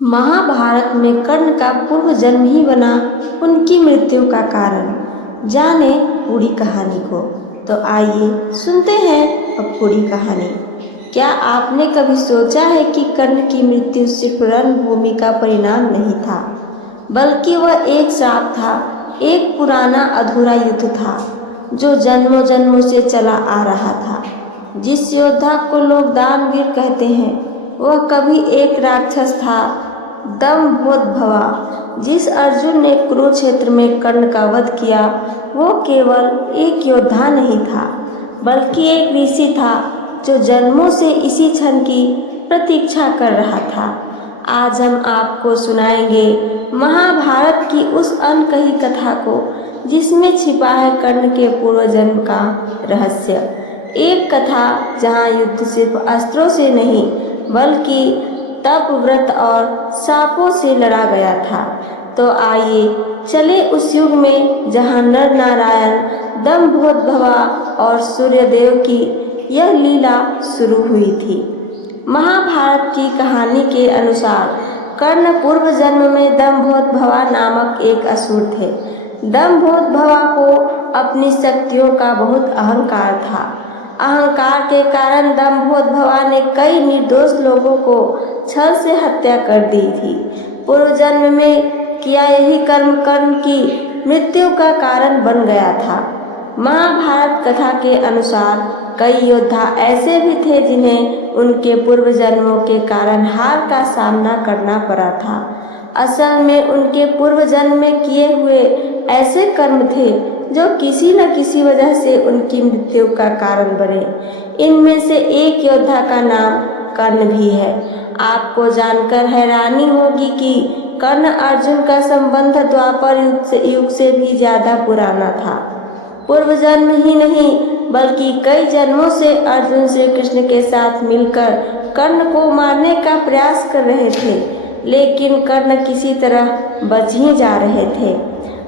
महाभारत में कर्ण का पूर्व जन्म ही बना उनकी मृत्यु का कारण। जाने पूरी कहानी को। तो आइए सुनते हैं अब पूरी कहानी। क्या आपने कभी सोचा है कि कर्ण की मृत्यु सिर्फ रणभूमि का परिणाम नहीं था, बल्कि वह एक श्राप था, एक पुराना अधूरा युद्ध था जो जन्मों जन्मों से चला आ रहा था। जिस योद्धा को लोग दानवीर कहते हैं, वह कभी एक राक्षस था, दंभोदभवा। जिस अर्जुन ने कुरुक्षेत्र में कर्ण का वध किया, वो केवल एक योद्धा नहीं था, बल्कि एक ऋषि था जो जन्मों से इसी क्षण की प्रतीक्षा कर रहा था। आज हम आपको सुनाएंगे महाभारत की उस अनकही कथा को, जिसमें छिपा है कर्ण के पूर्व जन्म का रहस्य। एक कथा जहाँ युद्ध सिर्फ अस्त्रों से नहीं, बल्कि तप, व्रत और सांपों से लड़ा गया था। तो आइए चले उस युग में जहाँ नर नारायण, दंभोदभवा और सूर्यदेव की यह लीला शुरू हुई थी। महाभारत की कहानी के अनुसार कर्ण पूर्व जन्म में दंभोदभवा नामक एक असुर थे। दंभोदभवा को अपनी शक्तियों का बहुत अहंकार था। अहंकार के कारण दंभोदभवा ने कई निर्दोष लोगों को छल से हत्या कर दी थी। पूर्व जन्म में किया यही कर्म कर्ण की मृत्यु का कारण बन गया था। महाभारत कथा के अनुसार कई योद्धा ऐसे भी थे जिन्हें उनके पूर्व जन्मों के कारण हार का सामना करना पड़ा था। असल में उनके पूर्व जन्म में किए हुए ऐसे कर्म थे जो किसी न किसी वजह से उनकी मृत्यु का कारण बने। इनमें से एक योद्धा का नाम कर्ण भी है। आपको जानकर हैरानी होगी कि कर्ण अर्जुन का संबंध द्वापर युग से भी ज्यादा पुराना था। पूर्व जन्म ही नहीं, बल्कि कई जन्मों से अर्जुन श्री कृष्ण के साथ मिलकर कर्ण को मारने का प्रयास कर रहे थे, लेकिन कर्ण किसी तरह बच ही जा रहे थे।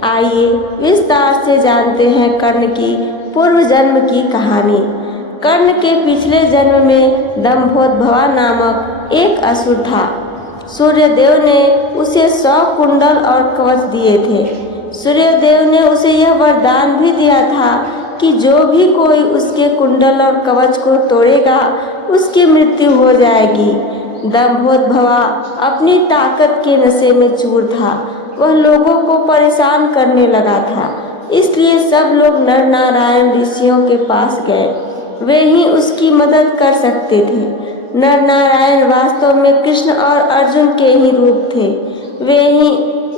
आइए विस्तार से जानते हैं कर्ण की पूर्व जन्म की कहानी। कर्ण के पिछले जन्म में दंभोदभवा नामक एक असुर था। सूर्यदेव ने उसे 100 कुंडल और कवच दिए थे। सूर्यदेव ने उसे यह वरदान भी दिया था कि जो भी कोई उसके कुंडल और कवच को तोड़ेगा, उसकी मृत्यु हो जाएगी। दंभोदभवा अपनी ताकत के नशे में चूर था। वह लोगों को परेशान करने लगा था, इसलिए सब लोग नर नारायण ऋषियों के पास गए। वे ही उसकी मदद कर सकते थे। नर नारायण वास्तव में कृष्ण और अर्जुन के ही रूप थे। वे ही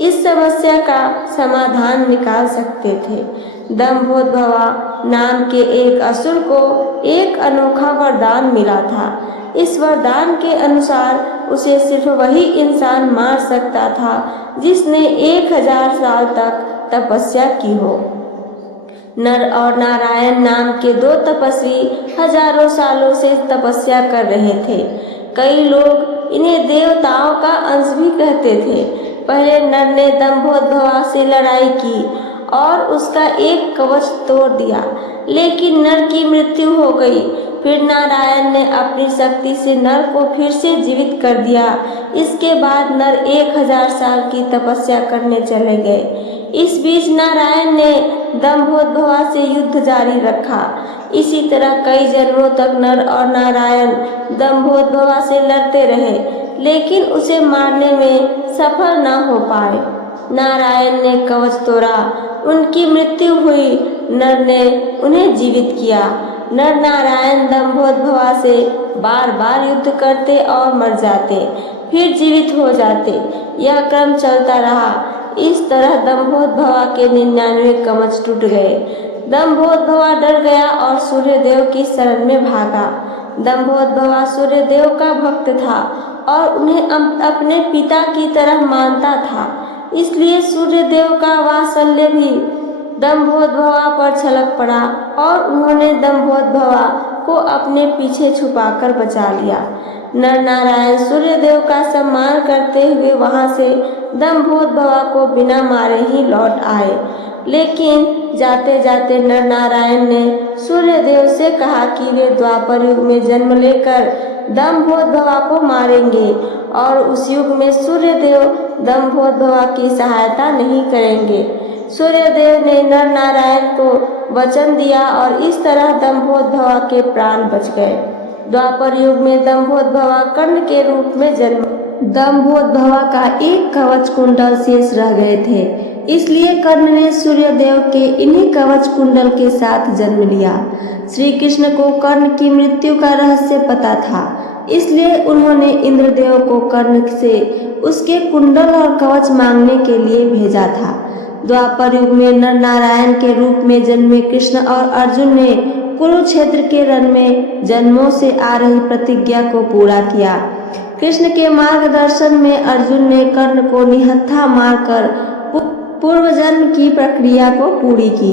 इस समस्या का समाधान निकाल सकते थे। दंभोदभवा नाम के एक असुर को एक अनोखा वरदान मिला था। इस वरदान के अनुसार उसे सिर्फ वही इंसान मार सकता था जिसने 1000 साल तक तपस्या की हो। नर और नारायण नाम के 2 तपस्वी हजारों सालों से तपस्या कर रहे थे। कई लोग इन्हें देवताओं का अंश भी कहते थे। पहले नर ने दंभोदभवा से लड़ाई की और उसका एक कवच तोड़ दिया, लेकिन नर की मृत्यु हो गई। फिर नारायण ने अपनी शक्ति से नर को फिर से जीवित कर दिया। इसके बाद नर 1000 साल की तपस्या करने चले गए। इस बीच नारायण ने दंभोदभवा से युद्ध जारी रखा। इसी तरह कई जन्मों तक नर और नारायण दंभोदभवा से लड़ते रहे, लेकिन उसे मारने में सफल न हो पाए। नारायण ने कवच तोड़ा, उनकी मृत्यु हुई। नर ने उन्हें जीवित किया। नर नारायण दंभोदभवा से बार बार युद्ध करते और मर जाते, फिर जीवित हो जाते। यह क्रम चलता रहा। इस तरह दंभोदभवा के 99 कवच टूट गए। दंभोदभवा डर गया और सूर्यदेव की शरण में भागा। दंभोदभवा सूर्यदेव का भक्त था और उन्हें अपने पिता की तरह मानता था, इसलिए सूर्यदेव का वात्सल्य भी दंभोदभवा पर छलक पड़ा और उन्होंने दंभोदभवा को अपने पीछे छुपाकर बचा लिया। नर नारायण सूर्यदेव का सम्मान करते हुए वहां से दंभोदभवा को बिना मारे ही लौट आए। लेकिन जाते जाते नर नारायण ने सूर्यदेव से कहा कि वे द्वापर युग में जन्म लेकर दंभोदभवा को मारेंगे और उस युग में सूर्यदेव दंभोदभवा की सहायता नहीं करेंगे। सूर्यदेव ने नर नारायण को वचन दिया और इस तरह दंभोदभवा के प्राण बच गए। द्वापर युग में दंभोदभवा कर्ण के रूप में जन्म। दंभोदभवा का एक कवच कुंडल शेष रह गए थे, इसलिए कर्ण ने सूर्यदेव के इन्हीं कवच कुंडल के साथ जन्म लिया। श्री कृष्ण को कर्ण की मृत्यु का रहस्य पता था, इसलिए उन्होंने इंद्रदेव को कर्ण से उसके कुंडल और कवच मांगने के लिए भेजा था। द्वापर युग में नर नारायण के रूप में जन्मे कृष्ण और अर्जुन ने कुरुक्षेत्र के रण में जन्मों से आ रही प्रतिज्ञा को पूरा किया। कृष्ण के मार्गदर्शन में अर्जुन ने कर्ण को निहत्था मारकर पूर्व जन्म की प्रक्रिया को पूरी की।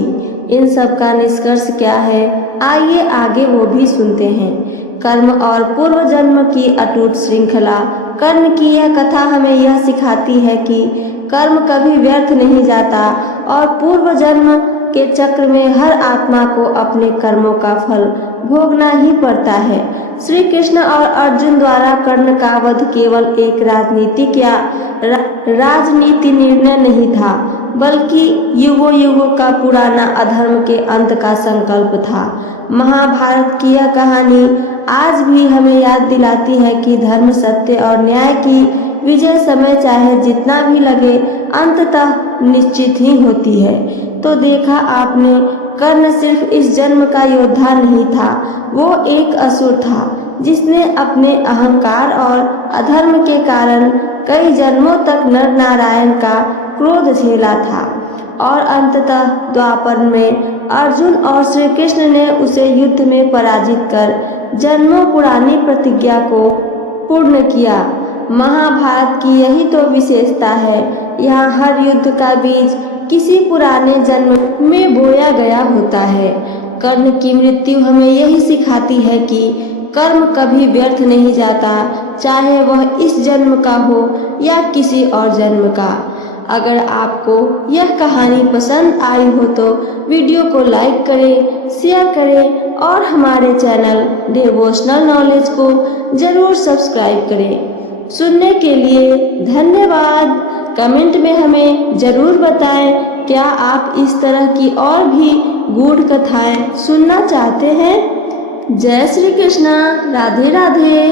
इन सब का निष्कर्ष क्या है, आइए आगे वो भी सुनते हैं। कर्म और पूर्व जन्म की अटूट श्रृंखला। कर्ण की यह कथा हमें यह सिखाती है कि कर्म कभी व्यर्थ नहीं जाता और पूर्व जन्म के चक्र में हर आत्मा को अपने कर्मों का फल भोगना ही पड़ता है। श्री कृष्ण और अर्जुन द्वारा कर्ण का वध केवल एक राजनीतिक या राजनीति निर्णय नहीं था, बल्कि युगों युगों का पुराना अधर्म के अंत का संकल्प था। महाभारत की यह कहानी आज भी हमें याद दिलाती है कि धर्म, सत्य और न्याय की विजय समय चाहे जितना भी लगे अंततः निश्चित ही होती है। तो देखा आपने, कर्ण सिर्फ इस जन्म का योद्धा नहीं था, वो एक असुर था जिसने अपने अहंकार और अधर्म के कारण कई जन्मों तक नर नारायण का क्रोध झेला था और अंततः द्वापर में अर्जुन और श्री कृष्ण ने उसे युद्ध में पराजित कर जन्मों पुरानी प्रतिज्ञा को पूर्ण किया। महाभारत की यही तो विशेषता है, यहाँ हर युद्ध का बीज किसी पुराने जन्म में बोया गया होता है। कर्ण की मृत्यु हमें यही सिखाती है कि कर्म कभी व्यर्थ नहीं जाता, चाहे वह इस जन्म का हो या किसी और जन्म का। अगर आपको यह कहानी पसंद आई हो तो वीडियो को लाइक करें, शेयर करें और हमारे चैनल डिवोशनल नॉलेज को जरूर सब्सक्राइब करें। सुनने के लिए धन्यवाद। कमेंट में हमें जरूर बताएं, क्या आप इस तरह की और भी गूढ़ कथाएं सुनना चाहते हैं? जय श्री कृष्णा, राधे राधे।